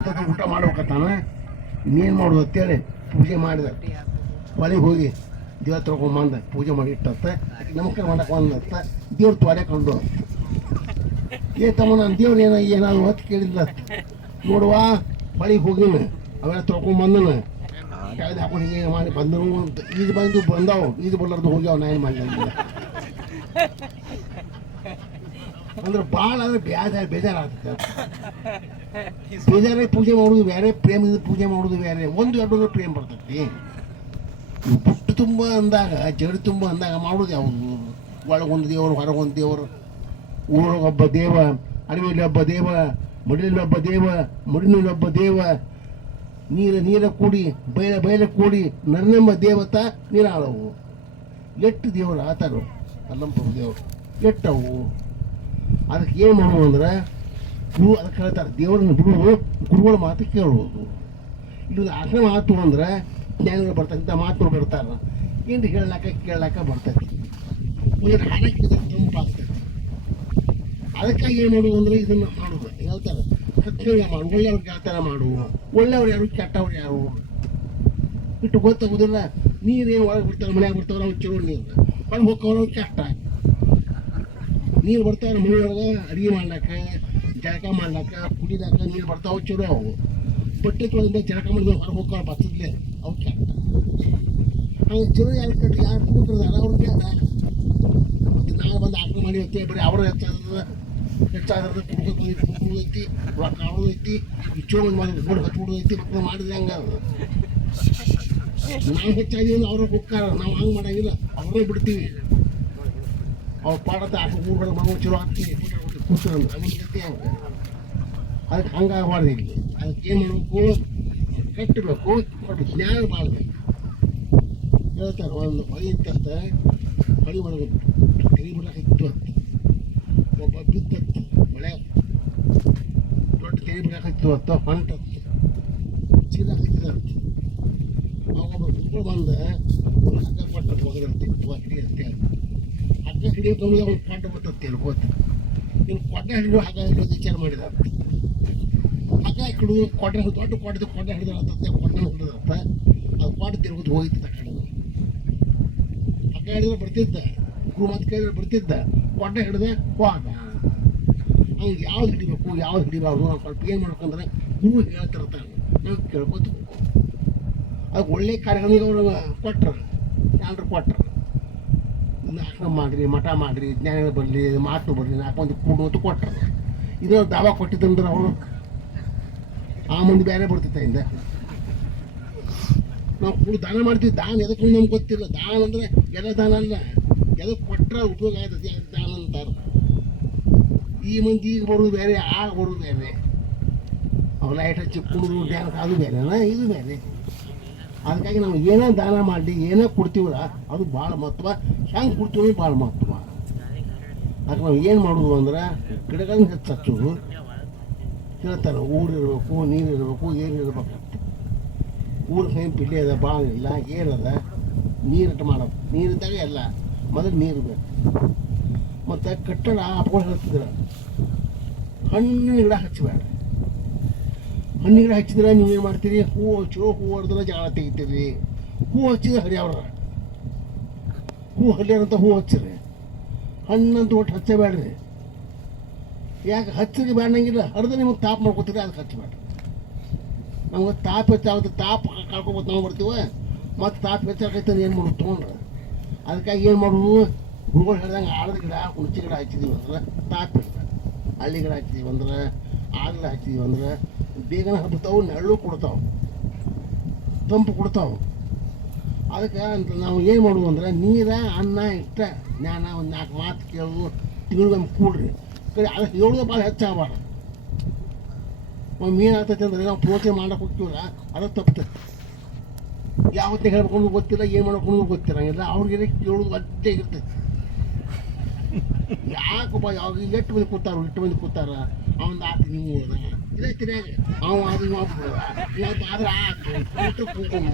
ಊಟ ಮಾಡ್ಬೇಕತ್ತಾನ. ಇನ್ನೇನು ಮಾಡೋದು ಅಂತೇಳಿ ಪೂಜೆ ಮಾಡಿದ. ಹೊಲಿಗೆ ಹೋಗಿ ದೇವ್ರ ತೊಗೊಂಬಂದ ಪೂಜೆ ಮಾಡಿ ಇಟ್ಟತ್ತ. ನಮಸ್ಕಾರ ಮಾಡಕ್ಕೆ ಬಂದತ್ತ. ದೇವ್ರ ತೊಲೆ ಕಂಡು ತಮ್ಮ ನಾನು ದೇವ್ರು ಏನಾದ್ರು ಹೊತ್ತು ಕೇಳಿದ್ಲ. ನೋಡುವ ಹೊಳಿಗೆ ಹೋಗಿನ ಅವೆಲ್ಲ ತೊಳ್ಕೊಂಬಂದನ ಕೆಳಗೆ ಹಾಕೊಂಡು ಹಿಂಗೆ ಮಾಡಿ ಬಂದನು. ಇದು ಬಂದವು ಇದು ಬಲ್ಲಾರ್ದು ಹೋಗ್ಯಾವ. ನಾ ಏನು ಮಾಡಲಿಲ್ಲ ಅಂದ್ರೆ ಭಾಳ ಅಂದ್ರೆ ಬೇಜಾರಾಗ್ತದೆ. ಬೇಜಾರಾಗಿ ಪೂಜೆ ಮಾಡೋದು ಬೇರೆ, ಪ್ರೇಮದಿಂದ ಪೂಜೆ ಮಾಡೋದು ಬೇರೆ. ಒಂದು ಎರಡು ಪ್ರೇಮ ಬರ್ತೈತಿ. ಪುಟ್ಟು ತುಂಬ ಅಂದಾಗ, ಜಗಡಿ ತುಂಬ ಅಂದಾಗ ಮಾಡೋದು ಯಾವುದು? ಒಳಗೊಂದು ದೇವರು, ಹೊರಗೊಂದು ದೇವರು, ಊರೊಬ್ಬ ದೇವ, ಅಡವಿಯಲ್ಲಿ ಒಬ್ಬ ದೇವ, ಮಡಿಲಲ್ಲಿ ಒಬ್ಬ ದೇವ, ಮಡಿನಲ್ಲಿ ಒಬ್ಬ ದೇವ, ನೀರ ಕೂಡಿ ಬಯಲ ಕೂಡಿ ನರನೆಂಬ ದೇವತಾ ನೀರಾಳವು. ಎಷ್ಟು ದೇವರು ಆತರು ಅಲ್ಲಂಪ ದೇವರು ಎಟ್ಟವು. ಅದಕ್ಕೆ ಏನು ಮಾಡುವು ಅಂದ್ರೆ ಗುರು ಅದಕ್ಕೆ ಹೇಳ್ತಾರೆ ದೇವರನ್ನ ಬಿಡುವುದು ಗುರುಗಳ ಮಾತು ಕೇಳುವುದು. ಇಲ್ಲೊಂದು ಆಶ್ರಮ ಮಾತು ಅಂದ್ರೆ ಜ್ಞಾನಿಗಳು ಬರ್ತಾರೆ, ಇಂಥ ಮಾತುಗಳು ಬರ್ತಾರೆ. ಏನು ಕೇಳಾಕ ಬರ್ತೈತಿ. ಒಂದು ಹಾಡಕ್ಕೆ ತಂಪಾಗ್ತೈತಿ. ಅದಕ್ಕಾಗಿ ಏನು ಮಾಡುವುದು ಅಂದರೆ ಇದನ್ನು ಮಾಡುವುದು ಹೇಳ್ತಾರೆ. ಸತ್ಯ ಮಾಡು, ಒಳ್ಳೆಯವ್ರು ಕೆಲಸ ಮಾಡು. ಒಳ್ಳೆಯವ್ರು ಯಾರು, ಕೆಟ್ಟವ್ರು ಯಾರು ಇಟ್ಟು ಗೊತ್ತಾಗೋದಿಲ್ಲ. ನೀರೇನು ಒಳಗೆ ಬಿಡ್ತಾರೆ, ಮನೆಯಾಗ ಬಿಡ್ತಾವ್ರ ಅವ್ರು ಚಲೋ ನೀರು, ಒಳಗೆ ಹೋಗ್ಕವ್ರು ಕೆಟ್ಟ ನೀರು ಬರ್ತಾವ್ರ. ಮನೆಯೊಳಗೆ ಅಡುಗೆ ಮಾಡ್ಲಾಕ, ಜಳಕ ಮಾಡ್ಲಾಕ, ಕುಡಿದಾಕ ನೀರು ಬರ್ತಾವೆ ಚಲೋ. ಅವು ಬಟ್ಟೆ ತೊಳೆದಿಂದ ಜಳಕ ಮಾಡಿದ್ರೆ ಹೊರಗೆ ಹೋಗ್ಕವ್ರ ಬರ್ತದ್ಲೆ ಅವು ಕೆಟ್ಟ. ಹಂಗೆ ಚಲೋ ಯಾರು ಕೆಟ್ಟ ಯಾರು ಕುಡಿದ್ರದಾರ ಅವ್ರು ಕೆಟ್ಟ. ಮತ್ತು ನಾಳೆ ಬಂದು ಆಕ್ಳು ಮಾಡಿ ಹೊತ್ತೆ ಬರೀ ಅವ್ರ ಹೆಚ್ಚಾದ್ರೆ ಕುಡ್ಕೋದೈತಿ, ರೊಕ್ಕ ಆಡೋದೈತಿ, ಚಲೋ ಮಾಡಿ ಗೋಡ್ ಹಚ್ಬಿಡೋದೈತಿ. ಮಕ್ಕಳು ಮಾಡಿದ್ರೆ ಹಂಗೆ ಅದು ನಾವು ಹೆಚ್ಚಾಗಿದ್ದೀವಿ ಅವ್ರ ಹೋಗ್ತಾರ. ನಾವು ಹಂಗೆ ಮಾಡಂಗಿಲ್ಲ, ಅವ್ರೇ ಬಿಡ್ತೀವಿ. ಅವ್ರು ಪಾಡತ್ತೆ ಆಟ ಊರುಗಳು ಮಗು ಚಲೋ ಆಗ್ತೀವಿ ಕೂತ್ರು ಅಂದ್ರೆ ಅದನ್ನ ಗತಿ ಹಂಗೆ. ಅದಕ್ಕೆ ಹಂಗಾಗಬಾರ್ದು. ಇಲ್ಲಿ ಅದಕ್ಕೆ ಏನು ಮಾಡಬೇಕು? ಕಟ್ಟಬೇಕು, ಕೊಟ್ಟು ಜ್ಞಾನ ಮಾಡಬೇಕು. ಹೇಳ್ತಾರೆ ಒಂದು ಹೊಳಿ ಇತ್ತಂತ, ಹೊಳಿ ಒಳಗೆ ತೆರಿ ಬಿಡಕ್ಕೆ ಇತ್ತು ಅಂತ. ಒಬ್ಬ ಬಿದ್ದತ್ತು ಮಳೆ ದೊಡ್ಡ ತೆರಿ ಬಿಡಕ್ಕೆ ಹತ್ತು ಅಂತ ಹೊಂಟತ್ತು ಚೀಲ ಹಾಕಿದಂತೆ. ಅವಾಗೊಬ್ಬ ಬಿಟ್ಕೊಂಡು ಬಂದು ಹಗ್ಗ ಕೊಟ್ಟು ಹೋಗಿರಂತೆ ಹಿಡಿಯಂತೆ. ಹಗ್ಗ ಹಿಡಿಯೋಕೆ ಅವ್ನು ಕೊಟ್ಟ ಬರ್ತತ್ತೆ ಅನ್ಕೋತ. ಇನ್ನು ಕೊಟ್ಟ ಹಿಡಿದು ಹಗ್ಗ ಹಿಡಿಯೋದು ವಿಚಾರ ಮಾಡಿದ. ಹಗ್ಗ ಹಿಡಿದು ಕೊಟ್ಟ ದೊಡ್ಡ ಕೊಟ್ಟ ಹಿಡಿದತ್ತೆ, ಕೊಟ್ಟ ಹಿಡಿದತ್ತ. ಅದು ಕೊಟ್ಟ ತಿರುಗೋದು ಹೋಗಿತ್ತು ಆ ಕಡೆ. ಹಗ್ಗ ಹಿಡಿದ್ರೆ ಬರ್ತಿದ್ದ, ಗುರು ಮಾತು ಕೇಳಿದ್ರೆ ಬರ್ತಿದ್ದ. ಕೊಟ್ಟ ಹಿಡಿದ ಹೋದ. ಹಂಗೆ ಯಾವ್ದು ಹಿಡಿಬೇಕು ಯಾವ್ದು ಹಿಡಿಬಾರ್ದು ನಾವು ಸ್ವಲ್ಪ ಏನು ಮಾಡ್ಬೇಕಂದ್ರೆ ಗುರು ಹೇಳ್ತಿರ್ತಾನೆ, ನಾವು ಕೇಳ್ಕೊತ ಹೋಗ್ಬೇಕು. ಅದಕ್ಕೆ ಒಳ್ಳೆ ಕಾರ್ಯಕ್ರಮಕ್ಕೆ ಅವರು ಕೊಟ್ರು, ಎಲ್ಲರೂ ಕೊಟ್ರು. ಆಶ್ರಮ ಮಾಡಿರಿ, ಮಠ ಮಾಡಿರಿ, ಜ್ಞಾನಿಗಳು ಬರಲಿ, ಮಾತು ಬರಲಿ, 4 ಮಂದಿ ಕೂಡು ಅಂತ ಕೊಟ್ಟರು. ಇದು ದಾವಾ ಕೊಟ್ಟಿದ್ದಂದ್ರೆ ಅವರು ಆ ಮಂದಿ ಬೇರೆ ಬರ್ತಿತ್ತ ಇಂದ. ನಾವು ಕೂಡ ದಾನ ಮಾಡ್ತೀವಿ. ದಾನ ಎದಕ್ಕೆ ನಮ್ಗೆ ಗೊತ್ತಿಲ್ಲ. ದಾನ ಅಂದರೆ ಎಲ್ಲ ದಾನ ಅಲ್ಲ, ಎದಕ್ಕೆ ಕೊಟ್ಟರೆ ಉಪಯೋಗ ಆಗ್ತದೆ ದಾನ ಅಂತಾರೆ. ಈ ಮಂದಿ ಈಗ ಬರೋದು ಬೇರೆ, ಆಗ ಬರೋದು ಬೇರೆ. ಅವ್ರು ಲೈಟ್ ಹಚ್ಚಿ ಕುಡಿದು ಧ್ಯಾನ ಅದು ಬೇರೆನಾ, ಇದು ಬೇರೆ. ಅದಕ್ಕಾಗಿ ನಾವು ಏನೇ ದಾನ ಮಾಡಿ ಏನೇ ಕೊಡ್ತೀವಲ್ಲ ಅದು ಭಾಳ ಮಹತ್ವ. ಹೆಂಗೆ ಕೊಡ್ತೀವಿ ಭಾಳ ಮಹತ್ವ. ಅದಕ್ಕೆ ನಾವು ಏನು ಮಾಡೋದು ಅಂದ್ರೆ ಗಿಡಗಳನ್ನ ಹೆಚ್ಚು ಹಚ್ಚೋದು. ಹೇಳ್ತಾರೆ ಊರಿರಬೇಕು, ನೀರಿರಬೇಕು, ಏನಿರ್ಬೇಕಂತ. ಊರು ಸ್ವಯಂ ಪಿಳ್ಳಿ ಅದ, ಭಾಳ ಇಲ್ಲ, ಏರದ ನೀರಿಟ್ಟು ಮಾಡೋದು. ನೀರಿದ್ದಾಗ ಎಲ್ಲ ಮೊದಲು ನೀರು ಬೇಕು. ಮತ್ತು ಕಟ್ಟಡ ಅಪ್ಕೊಂಡು ಹೇಳ್ತಿದ್ರು ಹಣ್ಣಿನ ಗಿಡ ಹಚ್ಚಬೇಡ. ಹಣ್ಣಿನ ಗಿಡ ಹಚ್ಚಿದ್ರೆ ನೀವೇನು ಮಾಡ್ತೀರಿ? ಹೂವು ಹಚ್ಚೋ, ಹೂವು ಹೊಡೆದ್ರೆ ಜಗಳ ತೆಗಿತೀರಿ. ಹೂವು ಹಚ್ಚಿದ್ರೆ ಹರಿಯವ್ರ, ಹೂವು ಹರಿಯಾರಂತ ಹೂವು ಹಚ್ಚಿರಿ. ಹಣ್ಣಂತೂ ಒಟ್ಟು ಹಚ್ಚಬೇಡ್ರಿ. ಯಾಕೆ ಹಚ್ಚಿಗೆ ಬೇಡಂಗಿಲ್ಲ, ಹರಿದ್ರೆ ನಿಮಗೆ ತಾಪ ಮಾಡ್ಕೊತೀರಿ, ಅದಕ್ಕೆ ಹಚ್ಚಬೇಡ್ರಿ. ನಮ್ಗೆ ತಾಪ ಹೆಚ್ಚಾಗುತ್ತೆ, ತಾಪ ಕಳ್ಕೊಬೋದು ನಾವು ಬರ್ತೀವ. ಮತ್ತು ತಾಪ ಹೆಚ್ಚಾಕೈತೆ ಏನು ಮಾಡೋದು ತೊಗೊಂಡ್ರೆ. ಅದಕ್ಕಾಗಿ ಏನು ಮಾಡೋದು? ಗುರುಗಳು ಹೇಳ್ದಂಗೆ ಆಲದ ಗಿಡ, ಹುಣಸೆ ಗಿಡ ಹಚ್ಚಿದೀವಿ ಅಂದ್ರೆ ತಾಪ ಇರ್ತದೆ. ಹಳ್ಳಿ ಗಿಡ ಹಚ್ಚಿದೀವಿ ಅಂದ್ರೆ, ಆಲ ಹಚ್ಚಿದೀವಿ ಅಂದ್ರೆ ಬೇಗನೆ ಹಬ್ಬತಾವು, ನೆರಳು ಕೊಡ್ತಾವೆ, ತಂಪು ಕೊಡ್ತಾವೆ. ಅದಕ್ಕೆ ನಾವು ಏನು ಮಾಡೋದು ಅಂದರೆ ನೀರ, ಅನ್ನ ಇಷ್ಟ ಜ್ಞಾನ ಒಂದು 4 ಮಾತು ಕೇಳೋದು, ತಿಂಗಳಿಗೊಮ್ಮೆ ಕೂಡ್ರಿ. ಅದಕ್ಕೆ ಹೇಳೋದು ಭಾಳ ಹೆಚ್ಚಾಗಬಾರ್ದು. ಒಂದು ಏನಾಗ್ತೈತೆ ಅಂದರೆ ನಾವು ಪೋಷಣೆ ಮಾಡೋಕೆ ಹೋಗ್ತೀವಲ್ಲ ಅದು ತಪ್ತೈತೆ. ಯಾವತ್ತಿಗೆ ಹೇಳ್ಕೊಂಡು ಗೊತ್ತಿಲ್ಲ, ಏನು ಮಾಡ್ಕೊಂಡು ಗೊತ್ತಿರಂಗಿಲ್ಲ. ಅವ್ರಿಗೆ ಕೇಳೋದು ಅಷ್ಟೇ ಇರ್ತೈತಿ. ಯಾಕಪ್ಪ ಯಾವ ಎಷ್ಟು ಮಂದಿ ಕೂತಾರ, 8 ಮಂದಿ ಕೂತಾರ, ಅವನು ಆತು ನೀವು ಹೋದ ಇದೇ ತಿರ್ಯಾಗ ಅವ ಅದು ಇವತ್ತು ಆದ್ರೆ ಆತು ಕೂತ್ಕೊಂಡು.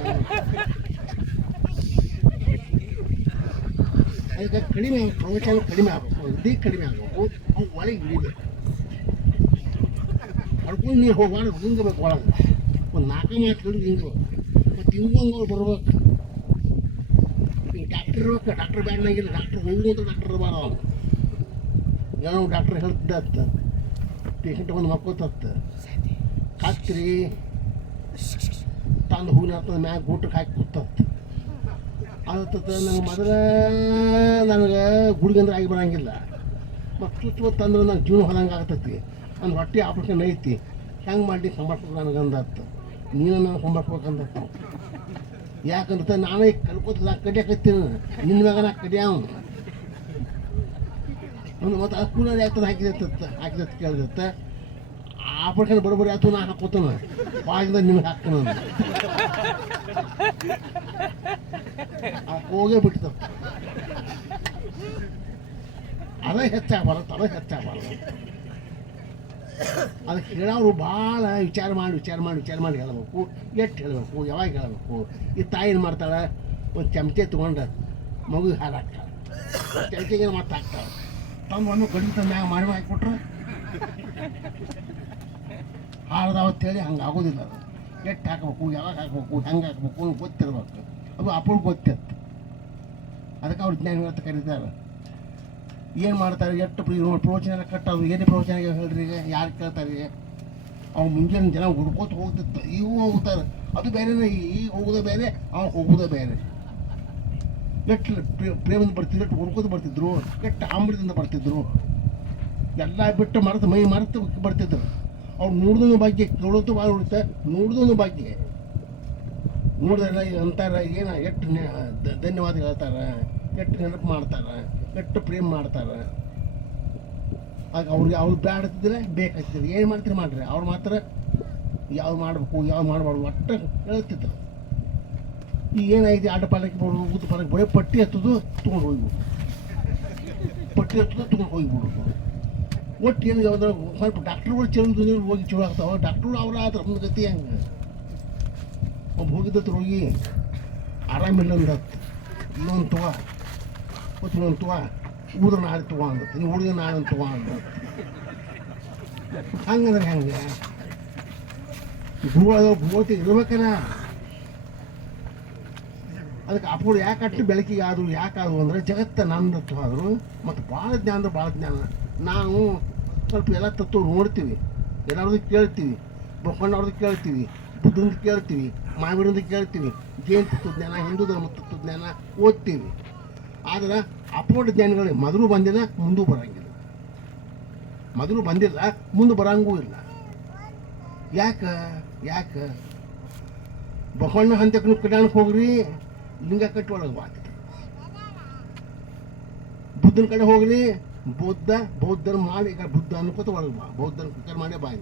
ಅದಕ್ಕೆ ಕಡಿಮೆ ಪ್ರವಚನ ಕಡಿಮೆ ಆಗಬೇಕು, ವಿದ್ಯೆ ಕಡಿಮೆ ಆಗಬೇಕು. ಅವ್ನು ಒಳಗೆ ಹಿಡಿಬೇಕು. ಕಡ್ಕೊಂಡು ನೀರು ಹೋಗ್ಬಾರ್ದು ಹಿಂಗಬೇಕು ಒಳಗೆ ಒಂದು 4 ಮಾತು ಹಿಂಗೆ ಮತ್ತು ಹಿಂಗಂಗೆ ಅವ್ರು ಬರ್ಬೇಕು. ಈಗ ಡಾಕ್ಟ್ರ್ ಇರ್ಬೇಕು, ಡಾಕ್ಟ್ರ್ ಬ್ಯಾಡ್ನಾಗಿಲ್ಲ, ಡಾಕ್ಟ್ರ್ ಹೋಗುವಂತ ಡಾಕ್ಟ್ರ್ ಇರಬಾರ್ದು ಅವನು. ಏನೋ ಡಾಕ್ಟ್ರ್ ಹೇಳ್ತಿದ್ದ ಪೇಷಂಟ್ ಒಂದು ಮಕ್ಕೋತತ್ತ ಕತ್ರಿ ತಂದು ಹೂವಿನ ಹತ್ತದ ಮ್ಯಾಗ ಊಟಕ್ಕೆ ಹಾಕಿ ಕೂತತ್ತು. ಅದತ್ತ ನಂಗೆ ಮೊದಲು ನನಗೆ ಗುಡಿಗಂದ್ರೆ ಆಗಿ ಬರೋಂಗಿಲ್ಲ, ಮತ್ತು ಚುಚ್ಚು ತಂದ್ರೆ ನಂಗೆ ಜೀವನ ಹೊಲಂಗೆ ಆಗ್ತೈತಿ, ನನ್ನ ಹೊಟ್ಟೆ ಆಪ್ರೇಷನ್ ಐತಿ, ಹೆಂಗೆ ಮಾಡಿ ಸಂಭಾಳ್ಸ್ಬೇಕು ನನಗಂದತ್ತು. ನೀನು ನಾನು ಸಂಭಾಳ್ಸ್ಬೇಕಂದತ್ತು. ಯಾಕಂದ್ರೆ ನಾನೇ ಕಲ್ಕೋತ ನಾ ಕಡಿಯಾಕತ್ತೀನಿ, ನಿನ್ನ ಮ್ಯಾಗ ನಾ ಕಡಿಯಾವ ಅವನು. ಮತ್ತು ಅದು ಕೂಲರ್ ಯಾಕೆ ಹಾಕಿದತ್ತ ಕೇಳಿದತ್ತ. ಆಪರೇಷನ್ ಬರೋಬ್ಬರಿ ಆಯ್ತು, ನಾ ಹಾಕೋತಾನ ಬಾಗಿದ ನಿಮ್ಗೆ ಹಾಕ್ತಾನ ಹೋಗೇ ಬಿಡ್ತ. ಅದೇ ಹೆಚ್ಚಾಗಬಾರದು, ಅದಕ್ಕೆ ಹೇಳೋರು ಭಾಳ ವಿಚಾರ ಮಾಡಿ ಹೇಳಬೇಕು. ಎಷ್ಟು ಹೇಳಬೇಕು, ಯಾವಾಗ ಹೇಳಬೇಕು. ಈ ತಾಯಿ ಏನು ಮಾಡ್ತಾಳೆ, ಒಂದು ಚಮಚೆ ತೊಗೊಂಡು ಮಗುಗೆ ಹಾಲು ಹಾಕ್ತಾಳೆ, ಚಮಚೆಗೆ ಮತ್ತೆ ಹಾಕ್ತಾಳೆ, ತಂದು ಒಂದು ಗಡಿ ತಂದು ಮ್ಯಾಗ ಮಾಡಿ ಹಾಕಿಬಿಟ್ರೆ ಹಾಳ್ದಾವತ್ತೇಳಿ ಹಂಗೆ ಆಗೋದಿಲ್ಲ. ಅದು ಎಷ್ಟು ಹಾಕಬೇಕು, ಯಾವಾಗ ಹಾಕಬೇಕು, ಹೆಂಗೆ ಹಾಕಬೇಕು ಅಂತ ಗೊತ್ತಿರ್ಬೇಕು. ಅದು ಅಪ್ಪಳು ಗೊತ್ತಿತ್ತು. ಅದಕ್ಕೆ ಅವ್ರು ಜ್ಞಾನಿಗಳು ಅಂತ ಕರೀತಾರೆ. ಏನು ಮಾಡ್ತಾರೆ, ಎಷ್ಟು ಪ್ರವಚನ ಕಟ್ಟೋದು, ಏನೇ ಪ್ರವಚನ ಹೇಳ್ರಿ, ಈಗ ಯಾರು ಕೇಳ್ತಾರೆ. ಅವ್ನು ಮುಂಜಾನೆ ಜನ ಹುಡ್ಕೋತ ಹೋಗ್ತಿತ್ತು, ಈಗ ಹೋಗ್ತಾರೆ. ಅದು ಬೇರೆನೇ, ಈಗ ಹೋಗೋದೇ ಬೇರೆ, ಅವ್ನು ಹೋಗೋದೇ ಬೇರೆ. ಎಷ್ಟು ಪ್ರೇಮದಿಂದ ಬರ್ತಿದ್ರು, ಎಷ್ಟು ಹುಡ್ಕೋತ ಬರ್ತಿದ್ರು, ಎಷ್ಟು ಆಂಬಳದಿಂದ ಬರ್ತಿದ್ರು. ಎಲ್ಲ ಬಿಟ್ಟು ಮೈ ಮರೆತು ಬರ್ತಿದ್ರು. ಅವ್ರು ನೋಡ್ದೊಂದು ಭಾಗ್ಯ, ಕೇಳೋದು ಭಾಳ ಉಳಿತ, ನೋಡ್ದೊಂದು ಭಾಗ್ಯ. ನೋಡಿದ್ರೆ ಅಂತಾರೆ ಏನು, ಎಷ್ಟು ಧನ್ಯವಾದ ಹೇಳ್ತಾರೆ, ಎಷ್ಟು ನೆನಪು ಮಾಡ್ತಾರೆ, ಎಷ್ಟು ಪ್ರೇಮ ಮಾಡ್ತಾರೆ. ಆಗ ಅವ್ರು ಬ್ಯಾಡ್ತಿದ್ರೆ ಬೇಕಾಗ್ತಿದ್ರು. ಏನು ಮಾಡ್ತೀರಿ ಮಾಡ್ರಿ, ಅವ್ರು ಮಾತ್ರ ಯಾವ್ದು ಮಾಡಬೇಕು ಯಾವ್ದು ಮಾಡಬಾರ್ದು ಒಟ್ಟು ಹೇಳ್ತಿದ್ರು. ಈಗ ಏನಾಗಿದೆ, ಆಟ ಪಾಲಕ್ಕೆ ಬರೋದು, ಊಟ ಪಾಲಕ್ಕೆ ಬರೀ ಪಟ್ಟಿ ಹತ್ತೋದು ತೊಗೊಂಡು ಹೋಗ್ಬಿಡು, ತೊಗೊಂಡು ಹೋಗ್ಬಿಡೋದು. ಒಟ್ಟು ಏನು ಯಾವ್ದು ಸ್ವಲ್ಪ ಡಾಕ್ಟ್ರುಗಳು ಚಲೋ ಹೋಗಿ ಚಲೋ ಆಗ್ತಾವೆ. ಡಾಕ್ಟ್ರು ಅವ್ರ ಆದ್ರೆ ನಮ್ಮ ಗತಿ ಹಂಗೆ. ಒಬ್ಬ ಹೋಗಿದ್ದತ್ತು ರೋಗಿ ಆರಾಮಿಲ್ಲ ಅಂದತ್ತು, ಇನ್ನೊಂದು ತಗೋ ಮತ್ತು ಇನ್ನೊಂದು ತಗೋ, ಊದ್ರೆ ನಾಳೆ ತಗೋ ಅಂದತ್ತು, ನೀವು ಹುಡುಗ ನಾಳೆ ತಗೋ ಅಂದತ್ತು. ಹಂಗಂದ್ರೆ ಹೆಂಗೆ ಭೂತಿ ಇರ್ಬೇಕಲ್ಲ. ಅದಕ್ಕೆ ಅಪ್ಪಗಳು ಯಾಕೆ ಅಷ್ಟು ಬೆಳಕಿಗೆ ಆದರು, ಯಾಕಾದ್ರು ಅಂದರೆ ಜಗತ್ತ ನಂದತ್ತು ಆದರು. ಮತ್ತು ಭಾಳ ಜ್ಞಾನ ಅಂದ್ರೆ ಭಾಳ ಜ್ಞಾನ. ನಾವು ಸ್ವಲ್ಪ ಎಲ್ಲ ತತ್ವ ನೋಡ್ತೀವಿ, ಎಲ್ಲರದ್ದು ಕೇಳ್ತೀವಿ, ಬೊಕ್ಕಣ್ಣವ್ರದ್ದು ಕೇಳ್ತೀವಿ, ಬುದ್ಧಂದು ಕೇಳ್ತೀವಿ, ಮಾವಿಡಂದು ಕೇಳ್ತೀವಿ, ಜೈನ ತತ್ವಜ್ಞಾನ, ಹಿಂದೂ ಧರ್ಮ ತತ್ವಜ್ಞಾನ ಓದ್ತೀವಿ. ಆದರೆ ಅಪ್ಪೋಟ ಜ್ಞಾನಿಗಳು ಮೊದಲು ಬಂದಿಲ್ಲ, ಮುಂದೂ ಬರೋಂಗಿಲ್ಲ. ಮೊದಲು ಬಂದಿಲ್ಲ, ಮುಂದೆ ಬರೋಂಗೂ ಇಲ್ಲ. ಯಾಕೆ ಬೊಕ್ಕಣ್ಣ ಹಂತಕ್ಕೆ ನೀವು ಕಡ್ಯಾಣಕ್ಕೆ ಹೋಗ್ರಿ, ಲಿಂಗ ಕಟ್ಟಿ ಒಳಗೆ ಬಾತಿದ್ರು. ಬುದ್ಧನ ಕಡೆ ಹೋಗ್ರಿ, ಬೌದ್ಧನ ಮಾಡಿ ಈಗ ಬುದ್ಧ ಅನ್ಕೋತ ಒಳಗೆ ಬಾ, ಬೌದ್ಧನ ಕುಕ್ಕರ್ ಮಾಡೇ ಬಾಯಿ.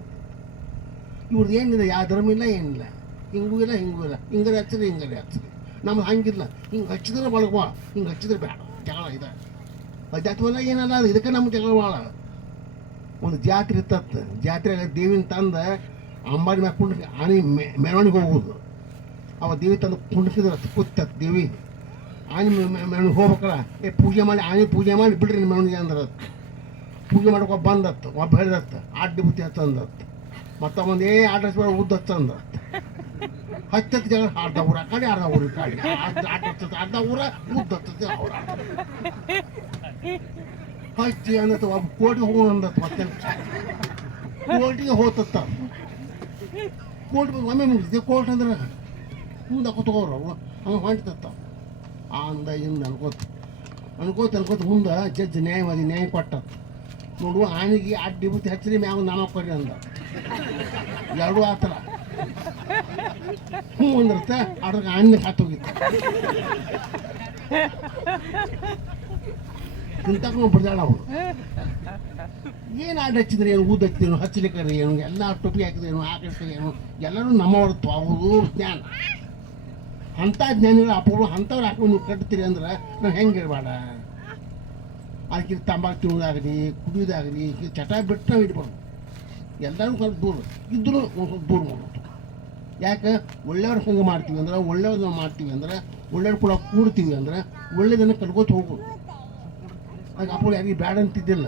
ಇವ್ರದ್ದು ಏನಿಲ್ಲ, ಯಾವ ಧರ್ಮ ಇಲ್ಲ, ಏನಿಲ್ಲ, ಹಿಂಗೂ ಇಲ್ಲ, ಹಿಂಗಾರೆ ಹಚ್ಚಿದ್ರೆ ನಮ್ಗೆ ಹಂಗಿಲ್ಲ. ಹಿಂಗೆ ಹಚ್ಚಿದ್ರೆ ಒಳಗೆ ಬಾ, ಹಿಂಗೆ ಹಚ್ಚಿದ್ರೆ ಬೇಡ, ಜಗಳ ಇದೆ. ಅಧ್ಯಾತ್ಮೆಲ್ಲ ಏನಲ್ಲ, ಇದಕ್ಕೆ ನಮ್ಗೆ ಜಗಳ ಭಾಳ. ಒಂದು ಜಾತ್ರೆ ಇತ್ತತ್ತು, ಜಾತ್ರೆಗೆ ದೇವಿನ ತಂದ ಅಂಬಾರಿ ಮ್ಯಾಗ ಕುಂಡ್ರಿ ಆನೆ ಮೆರವಣಿಗೆ ಹೋಗೋದು. ಅವ ದೇವಿ ತಂದು ಕುಂಡ್ರಿಸಿದ್ರೆ ಕೂತತ್ತು ದೇವಿ. ಆನೆ ಮೆರವಣಿಗೆ ಹೋಗ್ಬೇಕಲ್ಲ, ಪೂಜೆ ಮಾಡಿ ಆನೆ ಪೂಜೆ ಮಾಡಿ ಬಿಡ್ರಿ ಮೆರವಣಿಗೆ ಅಂದ್ರೆ ಪೂಜೆ ಮಾಡೋಕೆ ಒಬ್ಬ ಬಂದತ್ತು, ಒಬ್ಬ ಹೇಳಿದತ್ತು ಆಡ್ಡಿ ಬುತ್ತಿ ಹತ್ತಂದತ್ತು. ಮತ್ತೊಂದು ಆಡ್ರೆಸ್ ಬೇಡ ಉದ್ದ ಹಚ್ಚಂದತ್ತು. ಹಚ್ಚತ್ತು ಜಗಳ ಅರ್ಧ ಊರ ಆ ಕಡೆ, ಅರ್ಧ ಊರ ಕಡೆ, ಅರ್ಧ ಊರ ಉದ್ದ ಹಚ್ಚತ್ತೆ ಅವ್ರ ಹಚ್ಚಿ ಅಂದತ್ತು. ಒಬ್ಬ ಕೋಟಿಗೆ ಹೋಗೋಣ ಅಂದತ್ತು, ಮತ್ತೆ ಕೋರ್ಟಿಗೆ ಹೋತತ್ತ. ಕೋರ್ಟ್ ಒಮ್ಮೆ ಮುಗಿಸಿದೆ. ಕೋರ್ಟ್ ಅಂದ್ರೆ ಮುಂದೆ ತಗೋರು ಹಂಗೆ ಹೊಂಟತ್ತ. ಅಂದ ಹಿಂದೆ ಅನ್ಕೋತ ಮುಂದೆ ಜಡ್ಜ್ ನ್ಯಾಯ ಕೊಟ್ಟತ್ತು. ನೋಡುವ ಆನೆಗೆ ಅಡ್ಡಿ ಬುತ್ತಿ ಹಚ್ಚಿರಿ ಮ್ಯಾಗ ನಾನು ಕೊಡ್ರಿ ಅಂದ. ಎರಡೂ ಆ ಥರ ಹ್ಞೂ ಅಂದಿರುತ್ತೆ. ಅದ್ರಾಗ ಆನೆ ಹಾತೋಗಿತ್ತು. ಇಂತಕ್ಕ ಬಡ್ದಾಳ ಅವರು. ಏನು ಆಡ್ ಹಚ್ಚಿದ್ರೆ ಏನು, ಊದ್ ಹಚ್ಚಿದೇನು, ಹಚ್ಚಲಿಕ್ಕೆ ಏನು, ಎಲ್ಲ ಟೊಪ್ಪಿ ಹಾಕಿದ್ರೇನು, ಏನು, ಎಲ್ಲರೂ ನಮ್ಮವ್ರದ್ದು ಅವರು ಜ್ಞಾನ. ಅಂಥ ಜ್ಞಾನಿಗಳು ಅಪ್ಪಗಳು ಅಂಥವ್ರು ಹಾಕೊಂಡು ನೀವು ಕಟ್ತೀರಿ ಅಂದ್ರೆ ನಾವು ಹೆಂಗೆ ಇರಬೇಡ. ಅದಕ್ಕೆ ತಂಬಾಕು ತಿನ್ನೋದಾಗಲಿ, ಕುಡಿಯೋದಾಗಲಿ, ಚಟ ಬಿಟ್ಟು ನಾವು ಇಡ್ಬಾರ್ದು. ಎಲ್ಲರೂ ಸ್ವಲ್ಪ ದೂರ ಇದ್ದರೂ ಒಂದು ಸ್ವಲ್ಪ ದೂರ ಮಾಡೋದು. ಯಾಕೆ ಒಳ್ಳೆಯವ್ರ ಹಂಗೆ ಮಾಡ್ತೀವಿ ಅಂದ್ರೆ, ಒಳ್ಳೆಯವ್ರನ್ನ ಮಾಡ್ತೀವಿ ಅಂದ್ರೆ, ಒಳ್ಳೆಯವ್ರು ಕೂಡ ಕೂಡ್ತೀವಿ ಅಂದ್ರೆ ಒಳ್ಳೆಯದನ್ನು ಕಟ್ಕೋತ ಹೋಗ್ಬೋದು. ಅದಕ್ಕೆ ಅಪ್ಪಗಳು ಯಾರಿಗೆ ಬ್ಯಾಡ ಅಂತಿದ್ದಿಲ್ಲ.